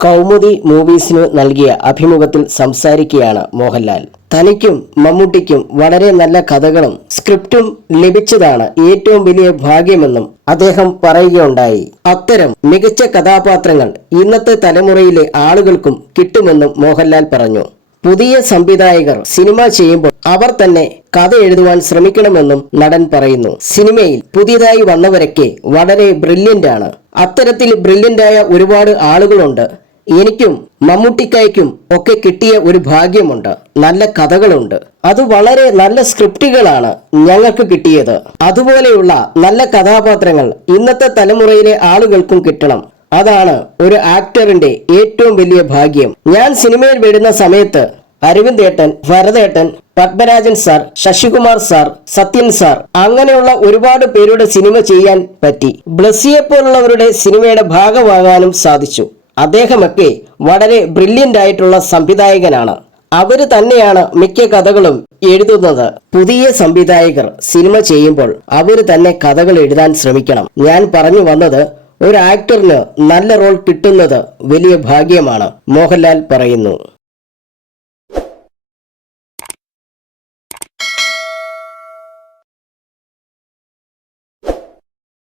കൗമുദി മൂവീസിന് നൽകിയ അഭിമുഖത്തിൽ സംസാരിക്കുകയാണ് മോഹൻലാൽ. തനിക്കും മമ്മൂട്ടിക്കും വളരെ നല്ല കഥകളും സ്ക്രിപ്റ്റും ലഭിച്ചതാണ് ഏറ്റവും വലിയ ഭാഗ്യമെന്നും അദ്ദേഹം പറയുകയുണ്ടായി. അത്തരം മികച്ച കഥാപാത്രങ്ങൾ ഇന്നത്തെ തലമുറയിലെ ആളുകൾക്കും കിട്ടുമെന്നും മോഹൻലാൽ പറഞ്ഞു. പുതിയ സംവിധായകർ സിനിമ ചെയ്യുമ്പോൾ അവർ തന്നെ കഥ എഴുതുവാൻ ശ്രമിക്കണമെന്നും നടൻ പറയുന്നു. സിനിമയിൽ പുതിയതായി വന്നവരൊക്കെ വളരെ ബ്രില്യന്റ് ആണ്. അത്തരത്തിൽ ബ്രില്യന്റായ ഒരുപാട് ആളുകളുണ്ട്. എനിക്കും മമ്മൂട്ടിക്കായ്ക്കും ഒക്കെ കിട്ടിയ ഒരു ഭാഗ്യമുണ്ട്. നല്ല കഥകളുണ്ട്. അത് വളരെ നല്ല സ്ക്രിപ്റ്റുകളാണ് ഞങ്ങൾക്ക് കിട്ടിയത്. അതുപോലെയുള്ള നല്ല കഥാപാത്രങ്ങൾ ഇന്നത്തെ തലമുറയിലെ ആളുകൾക്കും കിട്ടണം. അതാണ് ഒരു ആക്ടറിന്റെ ഏറ്റവും വലിയ ഭാഗ്യം. ഞാൻ സിനിമയിൽ വരുന്ന സമയത്ത് അരവിന്ദേട്ടൻ, ഭരതേട്ടൻ, Padmarajan sir, Sasikumar sir, Sathyan sir, അങ്ങനെയുള്ള ഒരുപാട് പേരുടെ സിനിമ ചെയ്യാൻ പറ്റി. ബ്ലസ്സിയെ പോലുള്ളവരുടെ സിനിമയുടെ ഭാഗമാകാനും സാധിച്ചു. അദ്ദേഹമൊക്കെ വളരെ ബ്രില്യന്റ് ആയിട്ടുള്ള സംവിധായകനാണ്. അവര് തന്നെയാണ് മിക്ക കഥകളും എഴുതുന്നത്. പുതിയ സംവിധായകർ സിനിമ ചെയ്യുമ്പോൾ അവര് തന്നെ കഥകൾ എഴുതാൻ ശ്രമിക്കണം. ഞാൻ പറഞ്ഞു വന്നത്, ഒരു ആക്ടറിന് നല്ല റോൾ കിട്ടുന്നത് വലിയ ഭാഗ്യമാണ്. മോഹൻലാൽ പറയുന്നു.